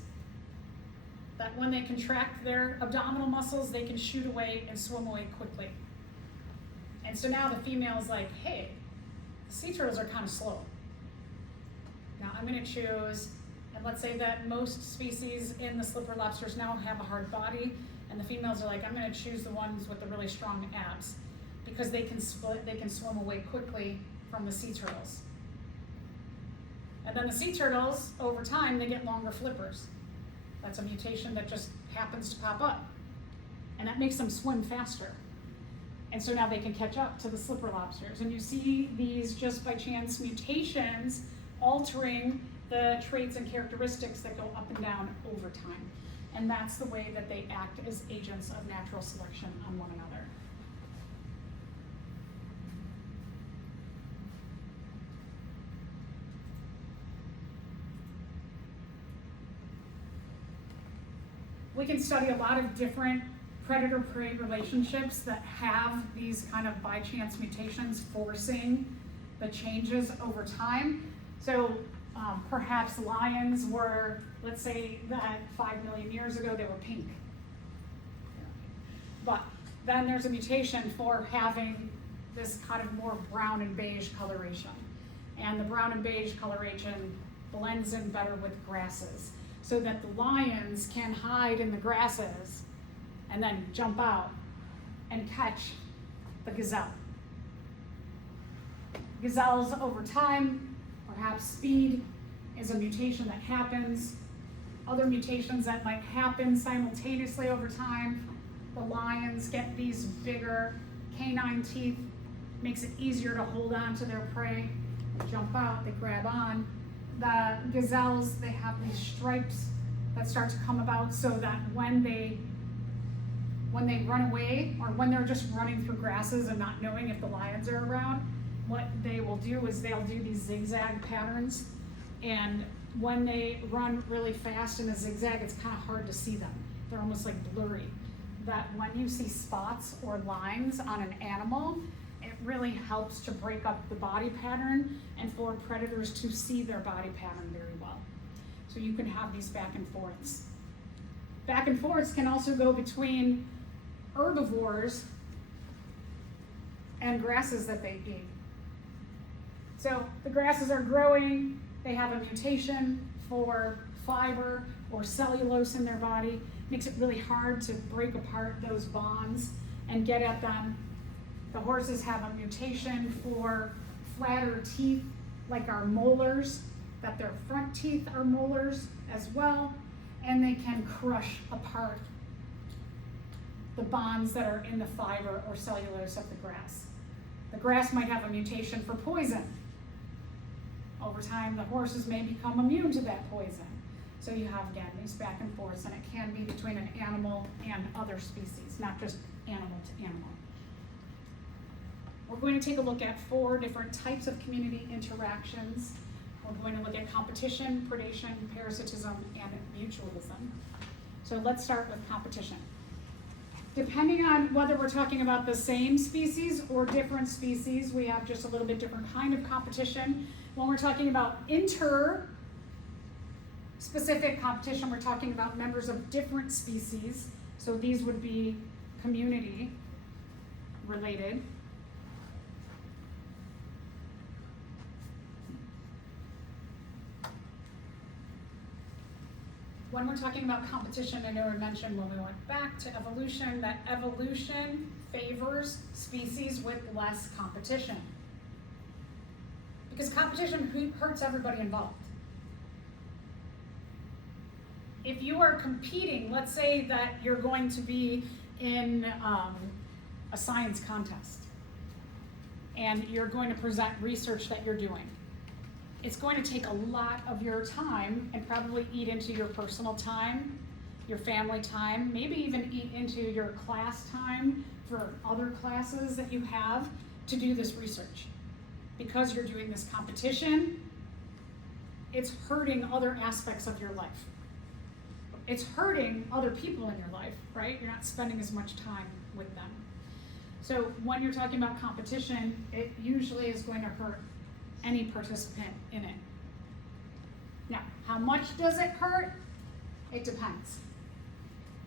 That when they contract their abdominal muscles, they can shoot away and swim away quickly. And so now the female's like, hey, the sea turtles are kind of slow. Now I'm going to choose, and let's say that most species in the slipper lobsters now have a hard body, and the females are like, I'm going to choose the ones with the really strong abs because they can split, they can swim away quickly from the sea turtles. And then the sea turtles, over time, they get longer flippers. That's a mutation that just happens to pop up. And that makes them swim faster. And so now they can catch up to the slipper lobsters. And you see these just by chance mutations altering the traits and characteristics that go up and down over time. And that's the way that they act as agents of natural selection on one another. We can study a lot of different predator-prey relationships that have these kind of by chance mutations forcing the changes over time. So perhaps lions were, let's say that 5 million years ago they were pink. But then there's a mutation for having this kind of more brown and beige coloration. And the brown and beige coloration blends in better with grasses, so that the lions can hide in the grasses and then jump out and catch the gazelle. Gazelles over time, perhaps speed is a mutation that happens. Other mutations that might happen simultaneously over time. The lions get these bigger canine teeth, makes it easier to hold on to their prey. They jump out, they grab on. The gazelles, they have these stripes that start to come about so that when they run away or when they're just running through grasses and not knowing if the lions are around, what they will do is they'll do these zigzag patterns, and when they run really fast in a zigzag, it's kind of hard to see them. They're almost like blurry. That when you see spots or lines on an animal, it really helps to break up the body pattern and for predators to see their body pattern very well. So you can have these back and forths. Back and forths can also go between herbivores and grasses that they eat. So the grasses are growing, they have a mutation for fiber or cellulose in their body, makes it really hard to break apart those bonds and get at them. The horses have a mutation for flatter teeth, like our molars, that their front teeth are molars as well, and they can crush apart the bonds that are in the fiber or cellulose of the grass. The grass might have a mutation for poison. Over time, the horses may become immune to that poison. So you have, again, these back and forths, and it can be between an animal and other species, not just animal to animal. We're going to take a look at 4 different types of community interactions. We're going to look at competition, predation, parasitism, and mutualism. So let's start with competition. Depending on whether we're talking about the same species or different species, we have just a little bit different kind of competition. When we're talking about inter-specific competition, we're talking about members of different species. So these would be community related. When we're talking about competition, I know we mentioned when we went back to evolution that evolution favors species with less competition. Because competition hurts everybody involved. If you are competing, let's say that you're going to be in a science contest and you're going to present research that you're doing. It's going to take a lot of your time and probably eat into your personal time, your family time, maybe even eat into your class time for other classes that you have to do this research. Because you're doing this competition, it's hurting other aspects of your life. It's hurting other people in your life, right? You're not spending as much time with them. So when you're talking about competition, it usually is going to hurt any participant in it. Now, how much does it hurt? It depends.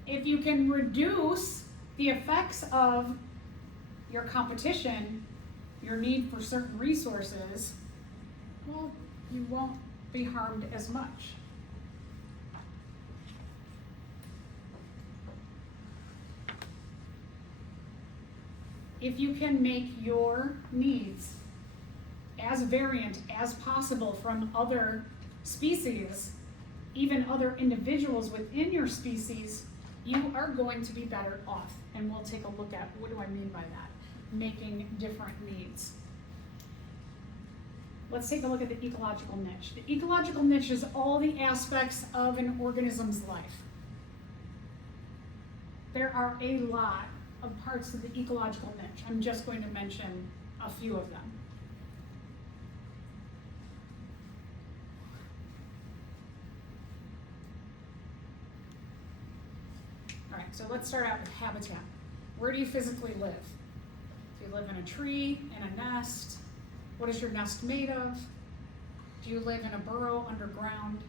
If you can reduce the effects of your competition, your need for certain resources, well, you won't be harmed as much. If you can make your needs as variant as possible from other species, even other individuals within your species, you are going to be better off. And we'll take a look at what do I mean by that, making different needs. Let's take a look at the ecological niche. The ecological niche is all the aspects of an organism's life. There are a lot of parts of the ecological niche. I'm just going to mention a few of them. All right, so let's start out with habitat. Where do you physically live? Do you live in a tree, in a nest? What is your nest made of? Do you live in a burrow underground?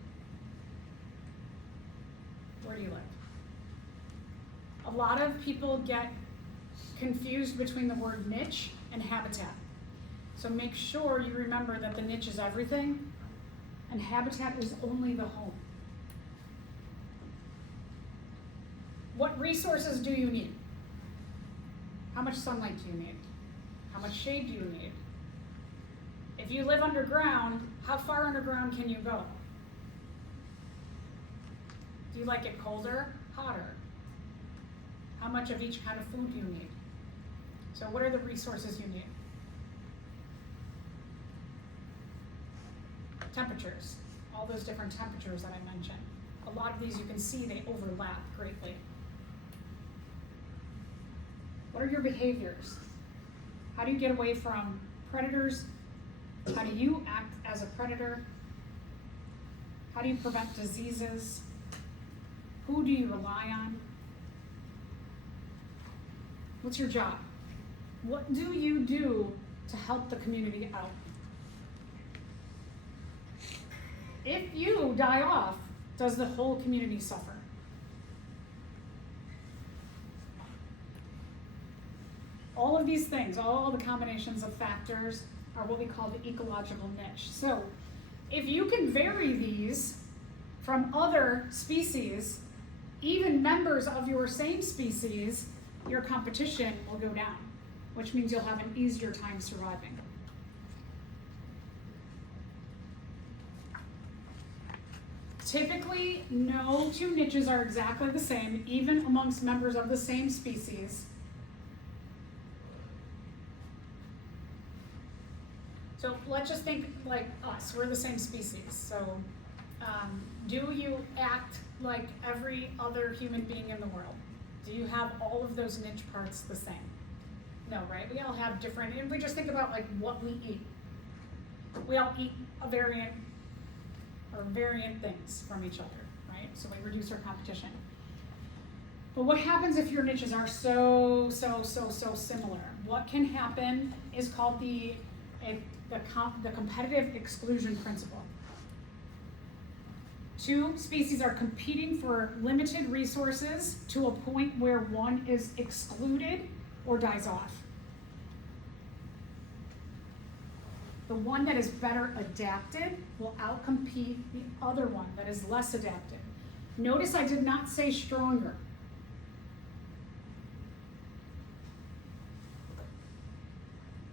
Where do you live? A lot of people get confused between the word niche and habitat. So make sure you remember that the niche is everything and habitat is only the home. What resources do you need? How much sunlight do you need? How much shade do you need? If you live underground, how far underground can you go? Do you like it colder, hotter? How much of each kind of food do you need? So what are the resources you need? Temperatures, all those different temperatures that I mentioned. A lot of these you can see they overlap greatly. What are your behaviors? How do you get away from predators? How do you act as a predator? How do you prevent diseases? Who do you rely on? What's your job? What do you do to help the community out? If you die off, does the whole community suffer? All of these things, all the combinations of factors are what we call the ecological niche. So if you can vary these from other species, even members of your same species, your competition will go down, which means you'll have an easier time surviving. Typically, no two niches are exactly the same, even amongst members of the same species. So let's just think like us, we're the same species. So do you act like every other human being in the world? Do you have all of those niche parts the same? No, right? We all have different, and we just think about like what we eat. We all eat a variant things from each other, right? So we reduce our competition. But what happens if your niches are so similar? What can happen is called the competitive exclusion principle. Two species are competing for limited resources to a point where one is excluded or dies off. The one that is better adapted will outcompete the other one that is less adapted. Notice I did not say stronger.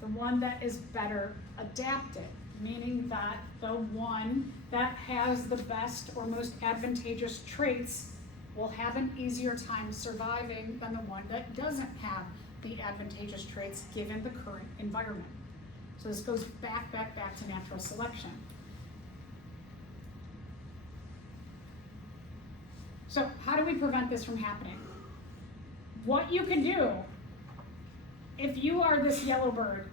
The one that is better adapted meaning that the one that has the best or most advantageous traits will have an easier time surviving than the one that doesn't have the advantageous traits given the current environment. So this goes back to natural selection. So how do we prevent this from happening? What you can do, if you are this yellow bird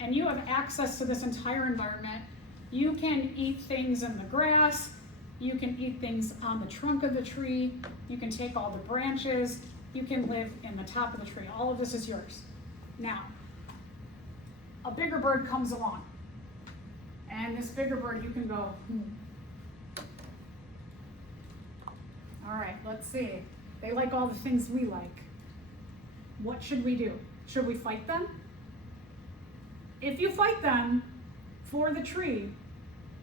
and you have access to this entire environment, you can eat things in the grass, you can eat things on the trunk of the tree, you can take all the branches, you can live in the top of the tree. All of this is yours. Now, a bigger bird comes along, and this bigger bird, you can go, All right, let's see. They like all the things we like. What should we do? Should we fight them? If you fight them for the tree,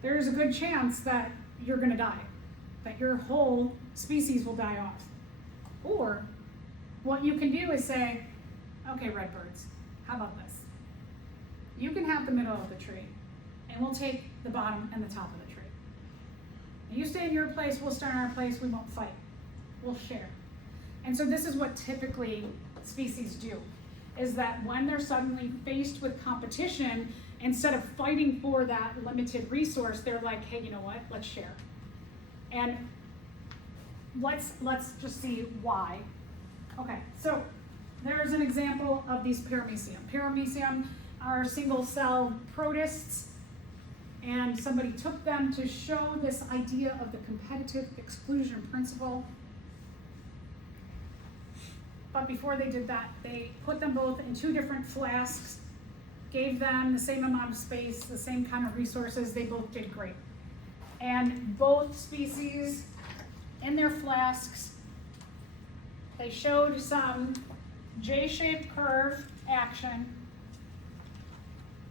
there's a good chance that you're gonna die, that your whole species will die off. Or what you can do is say, okay, redbirds, how about this? You can have the middle of the tree, and we'll take the bottom and the top of the tree. You stay in your place, we'll stay in our place, we won't fight. We'll share. And so this is what typically species do, is that when they're suddenly faced with competition, instead of fighting for that limited resource, they're like, hey, you know what, let's share. And let's just see why. Okay, so there's an example of these paramecium. Paramecium are single cell protists, and somebody took them to show this idea of the competitive exclusion principle. But before they did that, they put them both in two different flasks, gave them the same amount of space, the same kind of resources. They both did great. And both species, in their flasks, they showed some J-shaped curve action.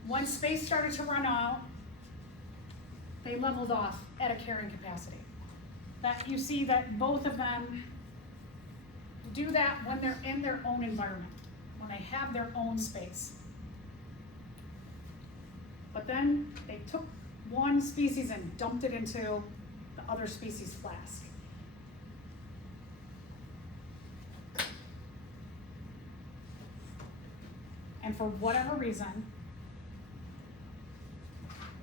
Once space started to run out, they leveled off at a carrying capacity. That you see that both of them do that when they're in their own environment, when they have their own space. But then they took one species and dumped it into the other species' flask. And for whatever reason,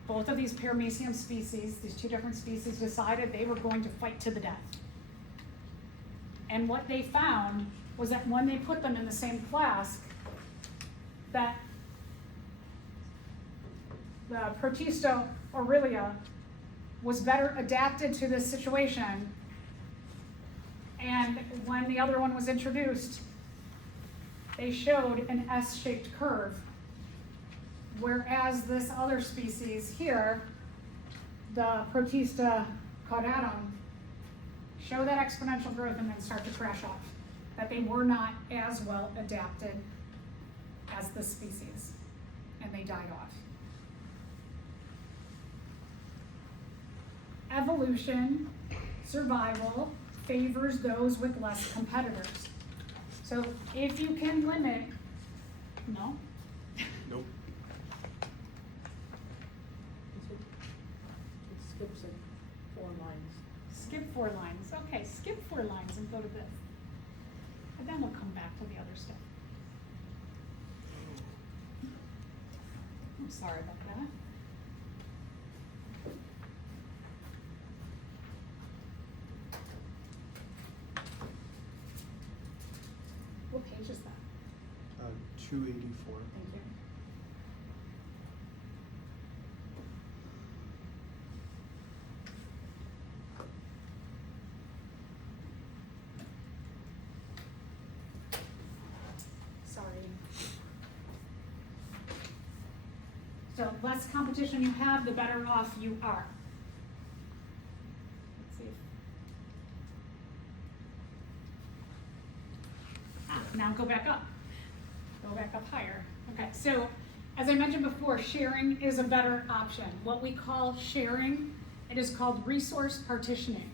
both of these paramecium species, these two different species, decided they were going to fight to the death. And what they found was that when they put them in the same flask, that the Protista aurelia was better adapted to this situation. And when the other one was introduced, they showed an S-shaped curve. Whereas this other species here, the Protista caudatum, show that exponential growth and then start to crash off. That they were not as well adapted as this species, and they died off. Evolution, survival, favors those with less competitors. So if you can limit, no? Nope. It skips it 4 lines. Skip 4 lines. Okay, skip 4 lines and go to this. And then we'll come back to the other stuff. I'm sorry about that. What page is that? 284. Thank you. Sorry. So less competition you have, the better off you are. Let's see. Now go back up. Go back up higher. Okay, so as I mentioned before, sharing is a better option. What we call sharing, it is called resource partitioning.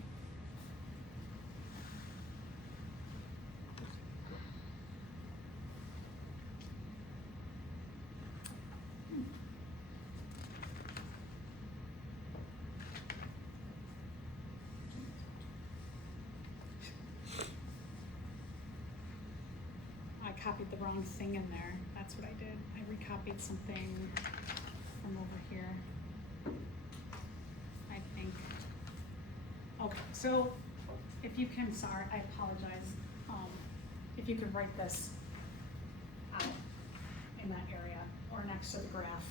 copied the wrong thing in there. That's what I did. I recopied something from over here. I think. Okay, so if you can, sorry, I apologize. If you could write this out in that area or next to the graph.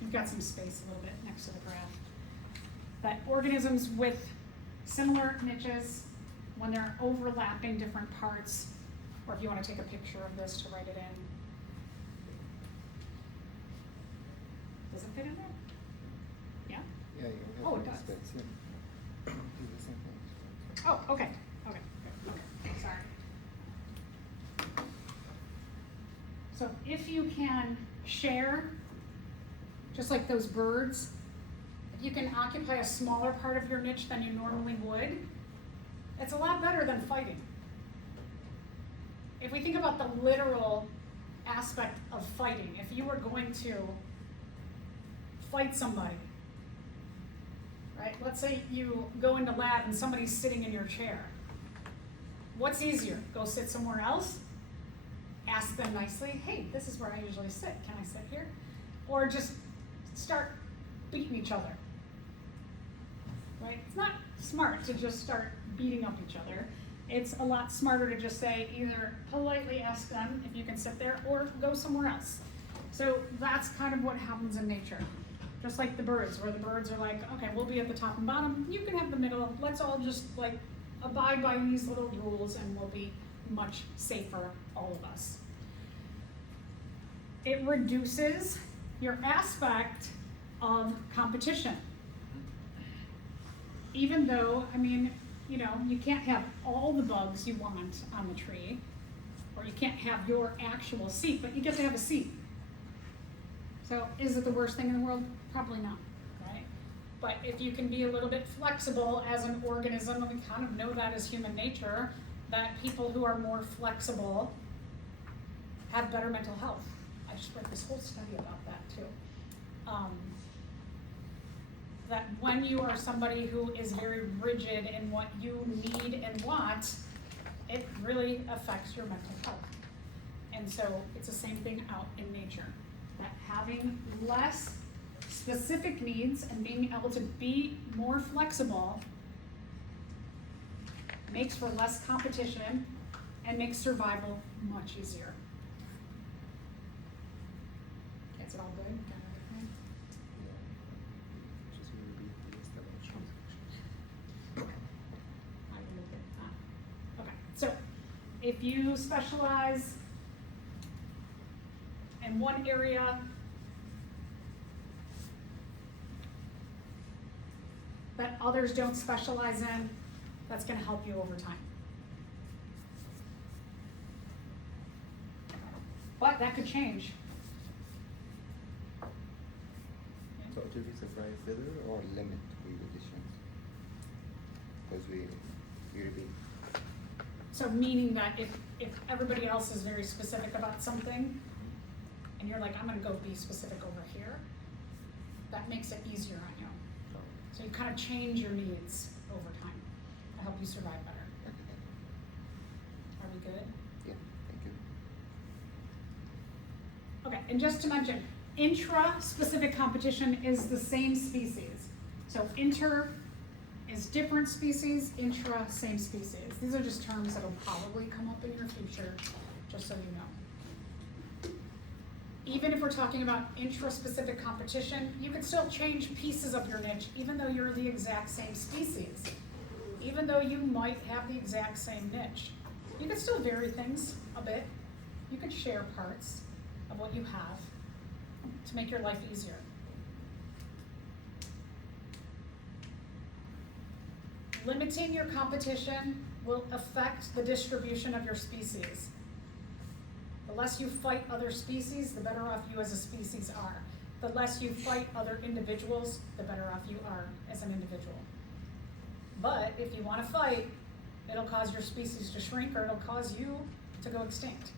You've got some space a little bit next to the graph. That organisms with similar niches, when they're overlapping different parts, or if you want to take a picture of this to write it in. Does it fit in there? Yeah? Yeah, you have Oh, it more does. space, yeah. It's the same thing. Oh, okay, okay, okay, sorry. So if you can share, just like those birds, if you can occupy a smaller part of your niche than you normally would, it's a lot better than fighting. If we think about the literal aspect of fighting, if you were going to fight somebody, right? Let's say you go into lab and somebody's sitting in your chair. What's easier? Go sit somewhere else? Ask them nicely, hey, this is where I usually sit. Can I sit here? Or just start beating each other, right? It's not smart to just start beating up each other. It's a lot smarter to just say, either politely ask them if you can sit there or go somewhere else. So that's kind of what happens in nature. Just like the birds, where the birds are like, okay, we'll be at the top and bottom, you can have the middle, let's all just like abide by these little rules and we'll be much safer, all of us. It reduces your aspect of competition. Even though, I mean, you know, you can't have all the bugs you want on the tree, or you can't have your actual seat, but you get to have a seat. So is it the worst thing in the world? Probably not, right? But if you can be a little bit flexible as an organism, and we kind of know that as human nature, that people who are more flexible have better mental health. I just read this whole study about that too. That when you are somebody who is very rigid in what you need and want, it really affects your mental health. And so it's the same thing out in nature. That having less specific needs and being able to be more flexible makes for less competition and makes survival much easier. Okay, is it all good? Got everything? Yeah. Just maybe the installation section. I will look at that. Okay, so if you specialize in one area, that others don't specialize in, that's going to help you over time. But that could change. So it will be surprise better or limit repetitions? Because we repeat. So meaning that if everybody else is very specific about something, and you're like, I'm going to go be specific over here, that makes it easier on you. So you kind of change your needs over time to help you survive better. Okay. Are we good? Yeah, thank you. Okay, and just to mention, intra-specific competition is the same species. So inter is different species, intra, same species. These are just terms that'll probably come up in your future, just so you know. Even if we're talking about intra-specific competition, you can still change pieces of your niche, even though you're the exact same species. Even though you might have the exact same niche. You can still vary things a bit. You can share parts of what you have to make your life easier. Limiting your competition will affect the distribution of your species. The less you fight other species, the better off you as a species are. The less you fight other individuals, the better off you are as an individual. But if you want to fight, it'll cause your species to shrink or it'll cause you to go extinct.